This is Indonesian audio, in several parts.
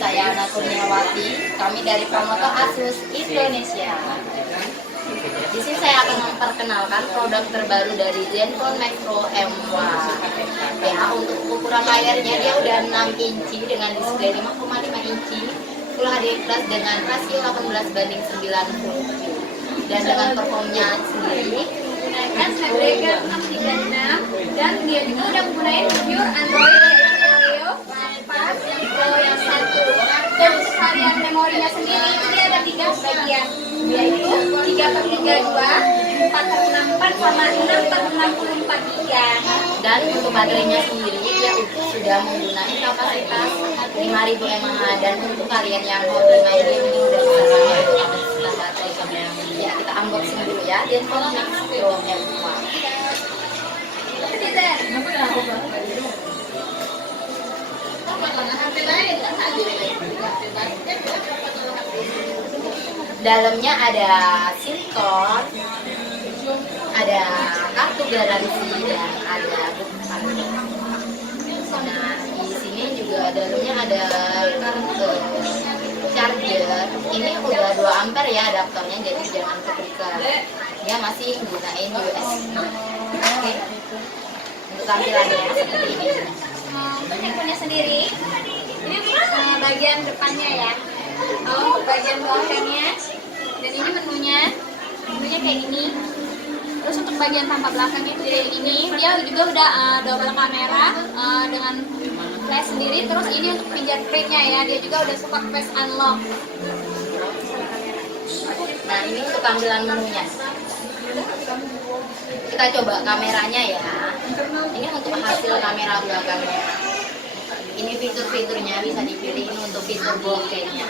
saya Ana Kurniawati. Kami dari Pramoto Asus Indonesia. Di sini saya akan memperkenalkan produk terbaru dari Zenfone Max Pro M1. Ya, untuk ukuran layarnya dia udah 6 inci dengan display 5,5 inci Full HD Plus dengan rasio 18:90. Dan dengan performnya sendiri menggunakan Snapdragon 636 dan dia juga udah menggunakan pure Android Oreo 4 yang Pro yang 1. Dan untuk varian memorinya sendiri dia ada 3 bagian, yaitu 3/32, 4/64 sama 6/64 GB. dan untuk baterainya sendiri dia sudah menggunakan kapasitas 5000 mAh, dan untuk kalian yang hobi main game ini udah bisa banget kapasitas baterai. Ya, kita unboxing dulu ya Zenfone Max Pro M1. Dalamnya ada SIM card, ada kartu garansi, dan ada bukan. Nah, di sini juga dalamnya ada kartu charger. Ini udah 2 ampere ya adaptornya, jadi jangan ketukar. Dia masih gunain USB. Oke. Untuk tampilannya seperti ini. Untuk handphonenya sendiri, ini bagian depannya ya. Untuk bagian belakangnya, dan ini menunya kayak gini. Terus untuk bagian tampak belakangnya itu kayak gini. Dia juga udah double kamera dengan flash sendiri. Terus ini untuk fingerprintnya ya, dia juga udah support face unlock. Nah, ini untuk tampilan menunya. Kita coba kameranya ya. Ini untuk hasil kamera belakangnya. Ini fitur-fiturnya bisa dipilih. Ini untuk fitur bokehnya,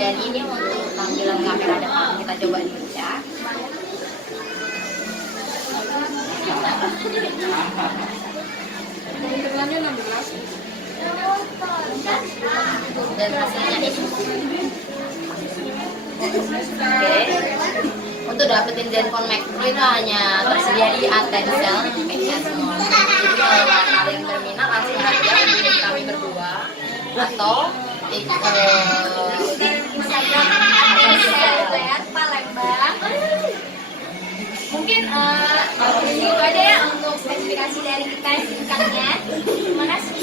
dan ini untuk tampilan kamera depan. Kita coba dulu ya. Intervalnya 16. Dan hasilnya ini. Oke. Untuk dapetin Zenfone Max Pro itu hanya tersedia di Atensel PS Mall. Jadi kalau kalian berminat langsung aja hubungi kami berdua atau di Instagram Atensel Palembang. Mungkin itu aja ya untuk spesifikasi dari kita singkatnya. Terima kasih.